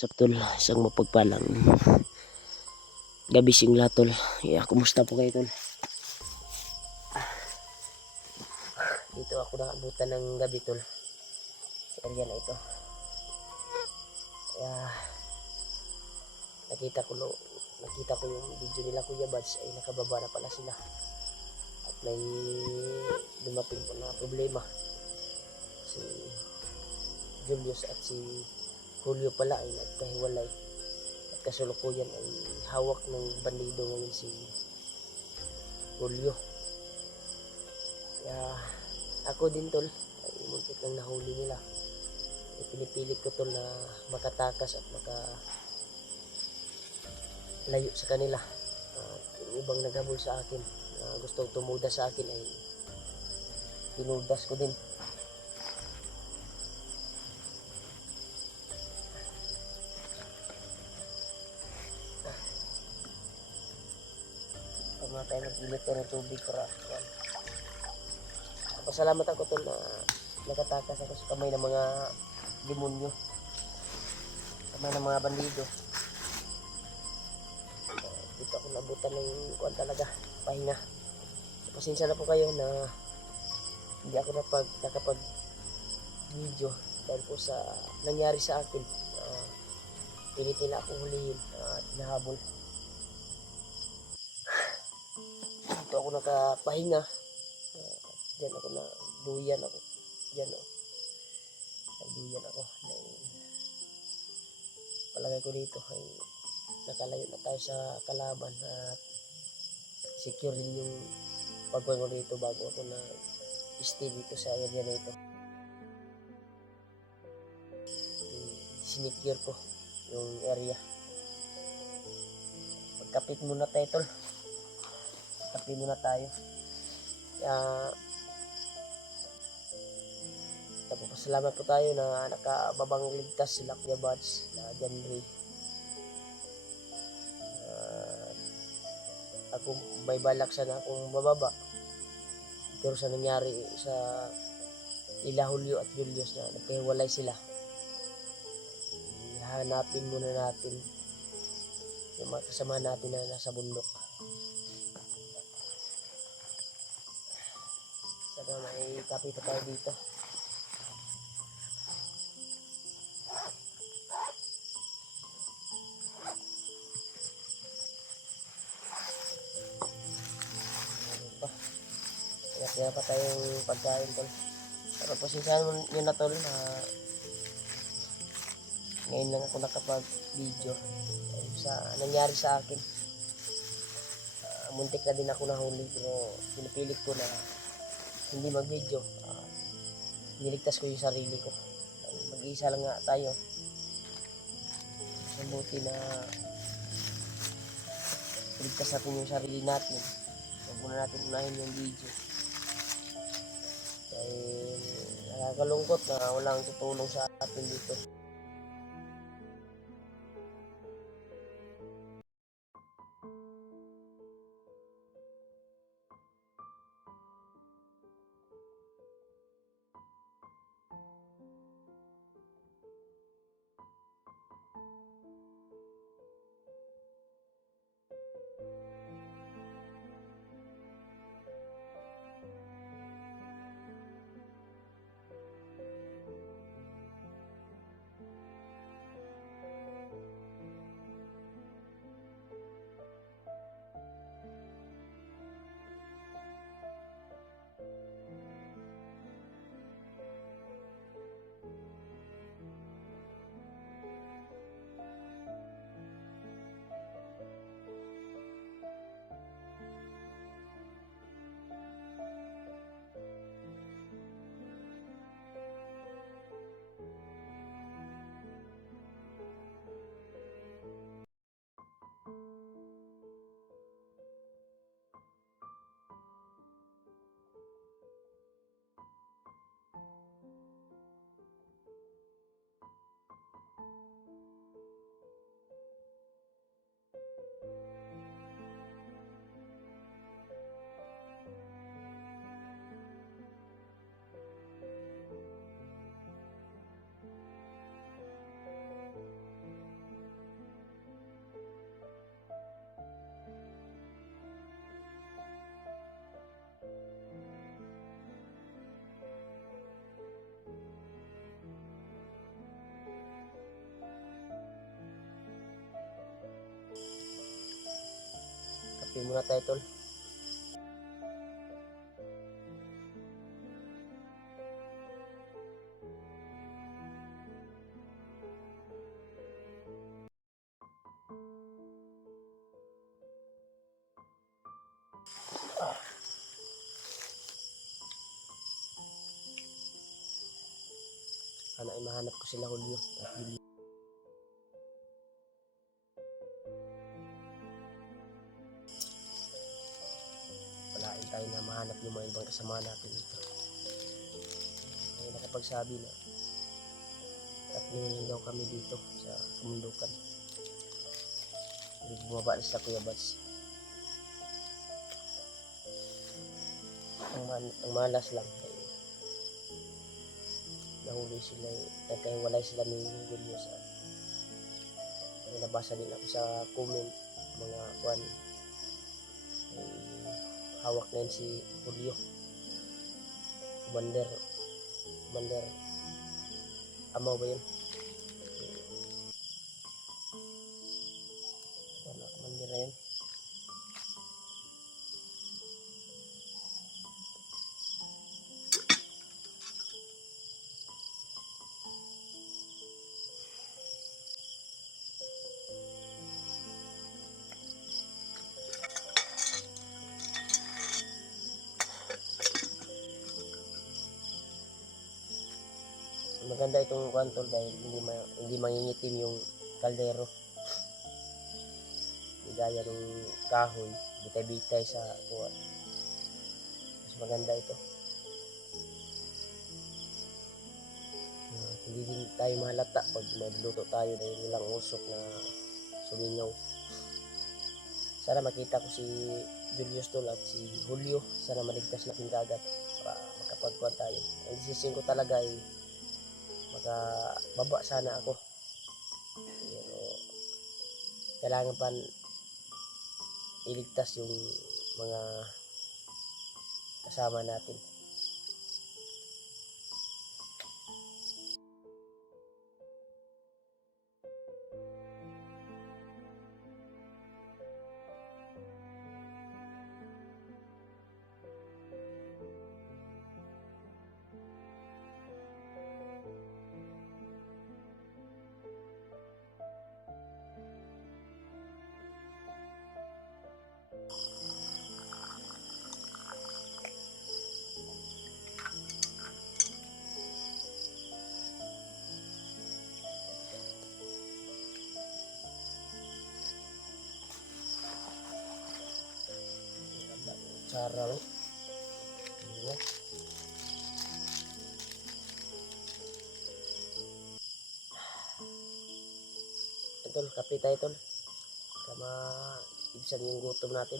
Tol, isang mapagpalang gabi sing lahat tol. Yeah, kumusta po kayo tol? Dito ako nakabutan ng gabi tol. Sa area na ito. Kaya nakita ko yung video nila Kuya Bads ay nakababa na pala sila. At may dumating po na problema. Si Julius at si Julio pala ay nagkahiwalay. At kasulukuyan ay hawak ng bandido ngayon si Julio. Kaya ako din tol ay muntik nang nahuli nila. Ay pinipilit ko tol na makatakas at makalayo sa kanila. Yung ibang naghabol sa akin na gustong tumuda sa akin ay tinuldas ko din. Pag tayo nagpilit ko ng tubig para yan. Pasalamat ako tol na nakatakas ako sa kamay ng mga demonyo, kamay ng mga bandido. Dito ako nabutan ng kuwan talaga, pahinga. Pasensya na po kayo na hindi ako nakapag video dahil po sa nangyari sa akin. Pilit nila akong hulihin at hinahabol. Dito ako nakapahinga. Diyan ako na duyan ako. Diyan duyan ako. Palagay ko dito ay nakalayo na tayo sa kalaban at secure din yung pagkuhan ko dito bago ako na stay dito sa area na ito. Sinicure ko yung area. Magkapit muna tayo tol. Kapit muna tayo. Salamat po tayo na nakababang ligtas sila Kuya Bads na John Ray. Ako may balak sana akong mababa. Pero sa nangyari sa ila Julio at Julius na nagkahiwalay sila, hanapin muna natin yung mga kasama natin na nasa bundok. Sana may kapit pa tayo dito. Kaya pa tayong pagkain tol. Pero pasensyahan mo nyo na tol na ngayon lang ako nakapag video sa nangyari sa akin. Muntik na din ako nahuli pero pinipilit ko na hindi mag video. Niligtas ko yung sarili ko. Mag-iisa lang nga tayo. Mabuti na niligtas natin yung sarili natin. Huwag muna natin unahin yung video. Dahil nakakalungkot na walang tutulong sa atin dito. Kape muna tayo, tol. Sana ay mahanap ko sila, Julio at Julio. Walain tayo na mahanap yung mga ibang kasama natin dito. Ay nakapagsabi na 3 lang daw kami dito sa kamundukan. Bumaba na sila, Kuya Bats. Ang malas lang ay nahuli sila, nagkahiwalay sila ni Julio. Sa may nabasa din ako sa comment, mga kwan ay hawak na yun si Julio, Commander Amaw ba yun? Wala, Commander na yun. Maganda itong kwantol dahil hindi mangingitim yung kaldero. Hindi gaya ng kahoy, bitay-bitay sa kuha. Mas maganda ito. Hindi din tayo mahalata pag magluto tayo dahil walang usok na sumingaw. Sana makita ko si Julius Tol at si Julio. Sana maligtas na kagad para makapagkuhan tayo. Ang decision ko talaga ay makababa sana ako, pero kailangan pa iligtas yung mga kasama natin. Sarang ano, tol, kape tayo, tol, para maibsan yung gutom natin.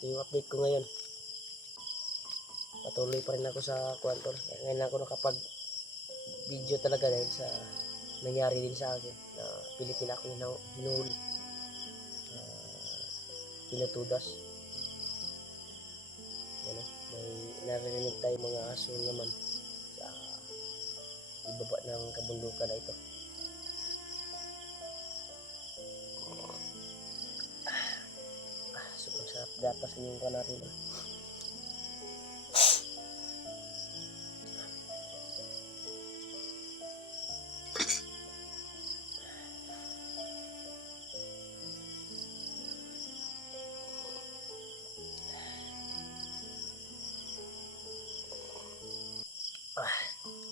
Ito yung update ko ngayon. Patuloy pa rin ako sa kuwan, tol. Ngayon ako nakapag video talaga dahil sa nangyari din sa akin na Pilipin ako hinuhuli, pinutudas. Ano, may narinig tayo mga aso naman sa ibaba ng kabundukan na ito. Sobrang sarap gatas yung kuwan natin.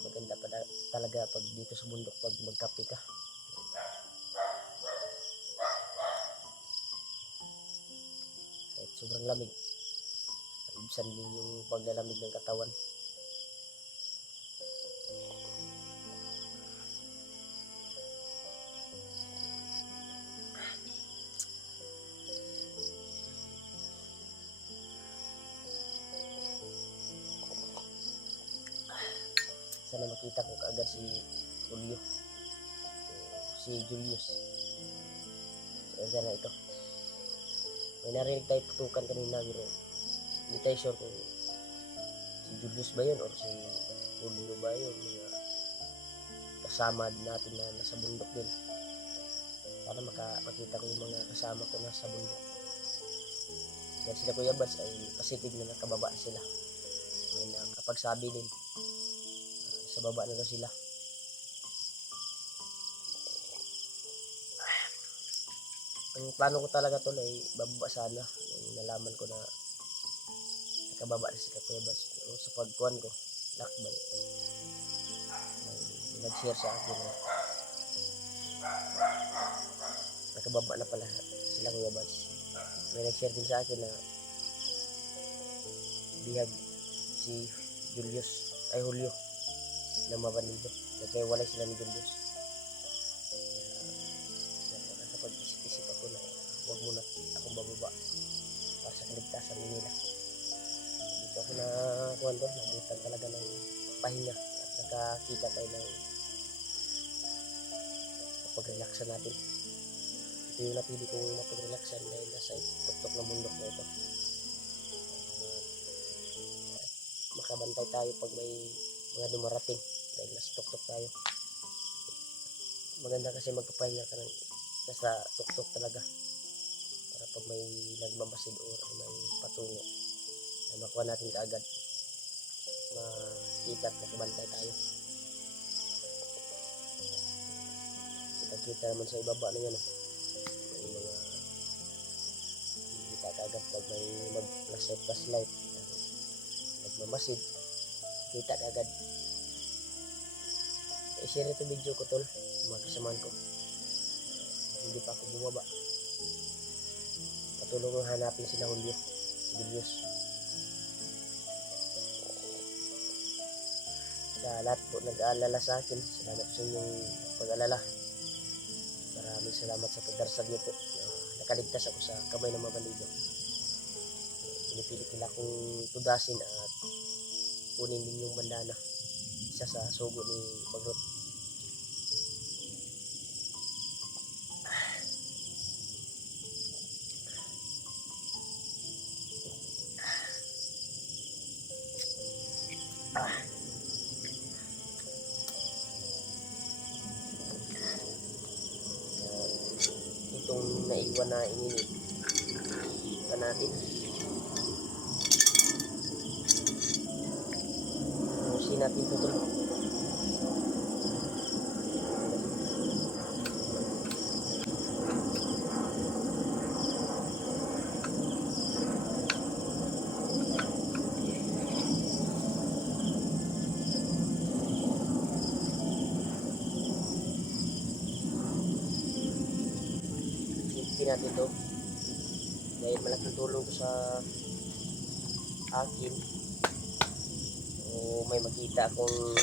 Maganda pa talaga pag dito sa bundok pag magkape ka. Kahit sobrang lamig, ibsan din yung paglalamig ng katawan. Sana makita ko kaagad si Julio, si Julius. Sa na ito. May narinig tayo putukan kanina, pero hindi tayo sure kung si Julius ba yun or si Julio ba yun. Mga kasama natin na nasa bundok din. Sana makita ko yung mga kasama ko na sa bundok. Dahil sila Kuya Bads ay positive na nakababa sila. May nakapagsabi din, sa baba na daw sila. Ang plano ko talaga tol ay bababa sana nung nalaman ko na nakababa na sila Kuya Bads. Pero sa pagkuhan ko, lakbay, may nag-share sa akin na nakababa na pala sila Kuya Bads. May nag-share din sa akin na bihag si Julio na mabandido. Nagkaiwalay sila ni Julius. Sa pag-isip ako na huwag muna akong bababa para sa kaligtasan nila. Dito ako na nabutan talaga ng pahinga at nakakita tayo ng mapag-relaxan natin. Ito yung napili kong mapag-relaxan dahil nasa tuktok ng bundok na ito. Makabantay tayo pag may mga dumarating dahil nasa tuktok tayo. Maganda kasi magpapahinga ka ng nasa tuktok talaga para pag may nagmamasid or may patungo ay makuha natin kaagad, makita at makabantay tayo. Kita naman sa ibaba na yan, may mga kita kaagad pag may mag-flashlight nagmamasid, kita kaagad. I-share ito video ko tol sa mga kasamaan ko. Hindi pa ako bumaba. Patulong hanapin sila Julius. Sa lahat po nag-aalala sa akin, salamat sa inyong pag-alala. Maraming salamat sa pagdarsal niyo po na nakaligtas ako sa kamay ng mabandido. Pinipilit nila akong tudasin at kunin din yung bandana, isa sa sugo ni Bagrot. Itong naiwan na ininit pa natin. Pusin natin ito tol. Natin to dahil malaking tulong to sa akin. O may makita akong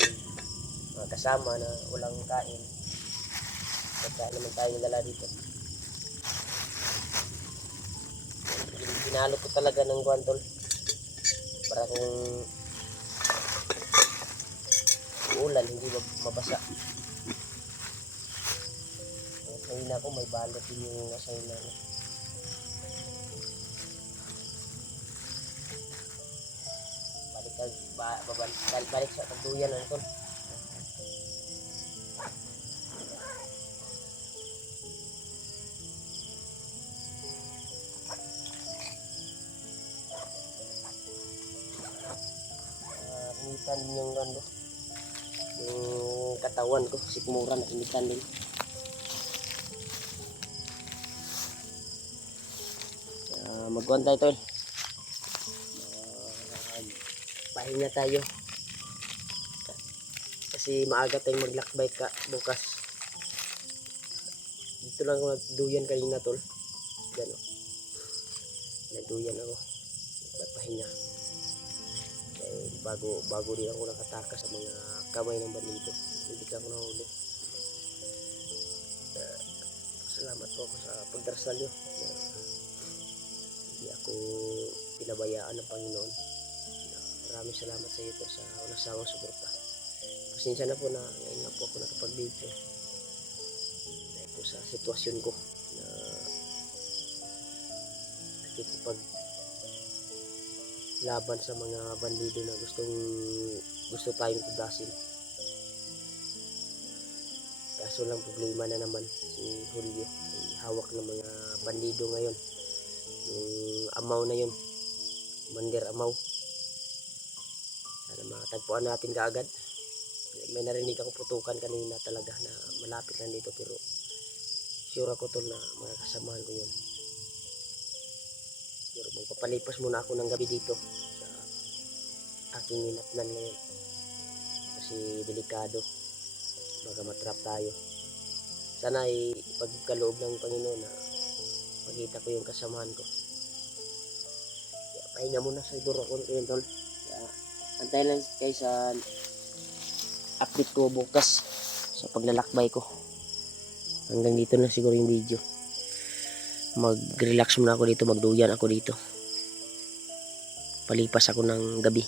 kasama na walang kain, pagka naman tayo dala dito. Pinalo ko talaga ng guantol para kung uulan hindi mabasa. Ngayon ako may balot din yung asay na balik sa pagduyan na ito. Initan din yung yung katawan ko, sikmura na initan din. Magkuhan tayo tol, pahinga tayo kasi maaga tayong maglakbay bukas. Dito lang ako nagduyan kanina tol, yan o, nagduyan ako, nagpapahinga dahil bago rin ako nakataka sa mga kamay ng bandido, hindi ka ako nahuli. Salamat po ako sa pagdarasal nyo. Hindi ako pinabayaan ng Panginoon. Maraming salamat sa iyo po sa walang sawang suporta. Pasensya na po na ngayon nga po ako nakapag-video dahil po sa sitwasyon ko na nakikipag laban sa mga bandido na gusto tayong tudasin. Kaso lang problema na naman si Julio ay hawak ng mga bandido ngayon. Yung amaw na yun, Commander Amaw. Sana matagpuan natin kaagad. May narinig ako putukan kanina talaga na malapit lang dito, pero sure ako tol na mga kasamahan ko yun. Pero magpapalipas muna ako ng gabi dito sa aking hinatnan ngayon kasi delikado, baka matrap tayo. Sana ay pagkaloob ng Panginoon na makita ko yung kasamahan ko. Kaya pahinga muna siguro ako ngayon tol. Kaya antay lang kayo sa update ko bukas sa paglalakbay ko. Hanggang dito na siguro yung video. Mag-relax muna ako dito, magduyan ako dito. Palipas ako ng gabi.